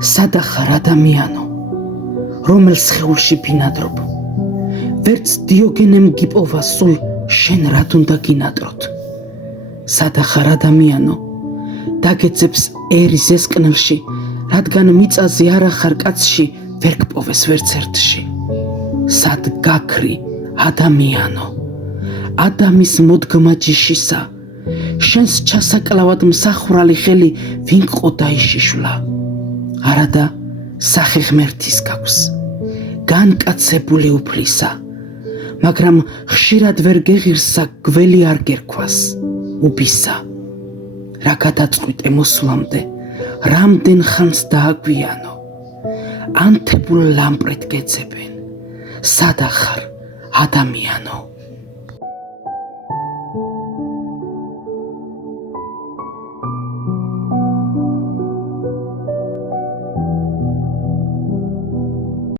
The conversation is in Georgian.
სადა ხარ ადამიანო, რომელ სხეულში ბინადრობ? ვერც დიოგენემ გიპოვა სულ შენ რად უნდა გინატროთ? სადა ხარ ადამიანო, დაგეძებს ერის ესკნელში, რადგან მიწაზე არ ახარ კაცში, ვერ გპოვეს ვერც ერთში. სად გაქრი ადამიანო, ადამის მოდგმა ჯიშისა, შენს ჩასაკლავად მსახვრალი ხელი ვინ ყო დაიშიშვლა? არადა სახე ღმერთის გაქვს, განკაცებული უფლისა, მაგრამ ხშირად ვერ გეღირსა გველი არ გერქვას უბისა. რა გადაწყვიტე მოსვლამდე, რამდენ ხანს დააგვიანო, ანთებულ ლამპრით გეძებენ, სადა ხარ ადამიანო?